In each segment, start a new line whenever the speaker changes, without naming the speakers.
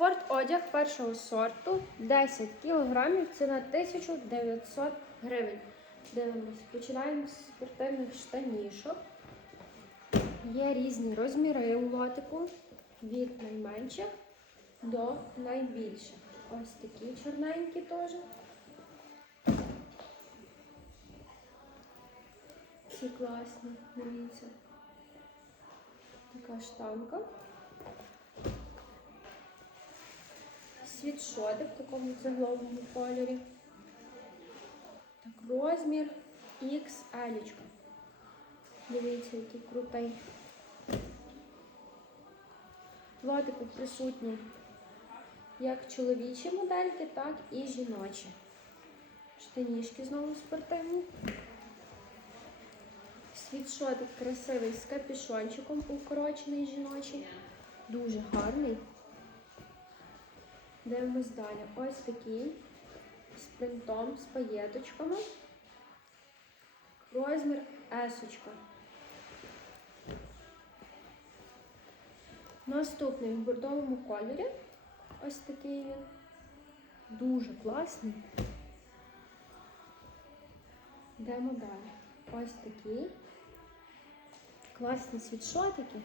Спортодяг першого сорту 10 кілограмів, ціна 1900 гривень. Дивимось, починаємо з спортивних штанішок. Є різні розміри у лотику від найменших до найбільших. Ось такі чорненькі теж. Ці класні, дивіться. Така штанка. Світшоти в такому цегловому кольорі. Так, розмір XL. Дивіться, який крутий. Лотику присутні як чоловічі модельки, так і жіночі. Штанішки знову спортивні. Світшотик красивий з капюшончиком укорочений жіночий. Дуже гарний. Дивимось далі. Ось такий з принтом, з паєточками. Розмір есочка. Наступний в бордовому кольорі. Ось такий він. Дуже класний. Йдемо далі. Ось такий. Класні світшотики.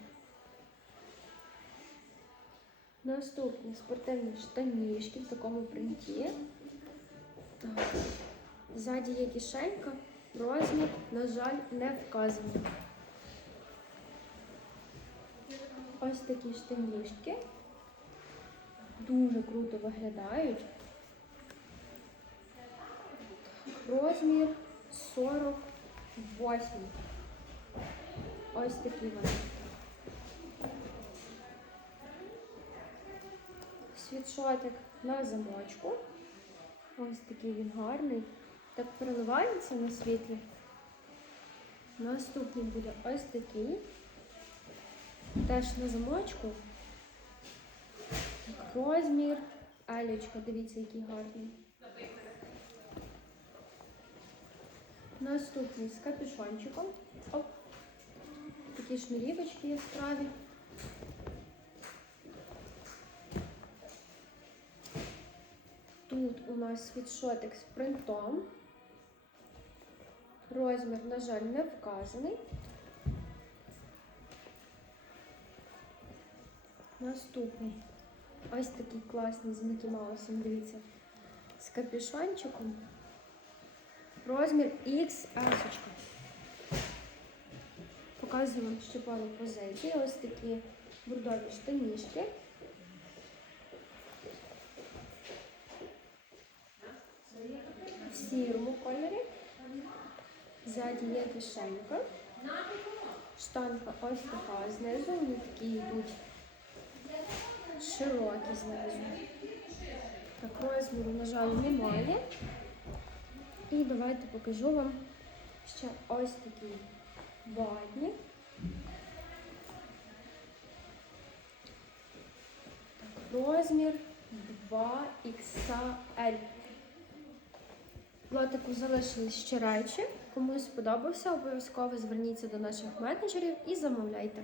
Наступні спортивні штанішки в такому принті. Так. Ззаді є кишенька, розмір, на жаль, не вказаний. Ось такі штанішки. Дуже круто виглядають. Розмір 48. Ось такі вони. Світшотик на замочку. Ось такий він гарний. Так переливається на світлі. Наступний буде ось такий. Теж на замочку. Так, розмір. Алечка, дивіться, який гарний. Наступний з капюшончиком. Оп. Такі шнурівочки яскраві. Тут у нас світшотик з принтом. Розмір, на жаль, не вказаний. Наступний. Ось такий класний з Мікі Маусом, дивіться, з капюшончиком. Розмір XS. Показуємо ще пару позицій. Ось такі бордові штанішки. В сірому кольорі. Ззаді є кишенька. Штанга ось така знизу, вони такі йдуть широкі знизу. Так, розміру, на жаль, немає. І давайте покажу вам ще ось такі ватні. Так, розмір 2XL. Лотику залишились ще речі. Кому сподобався, обов'язково зверніться до наших менеджерів і замовляйте.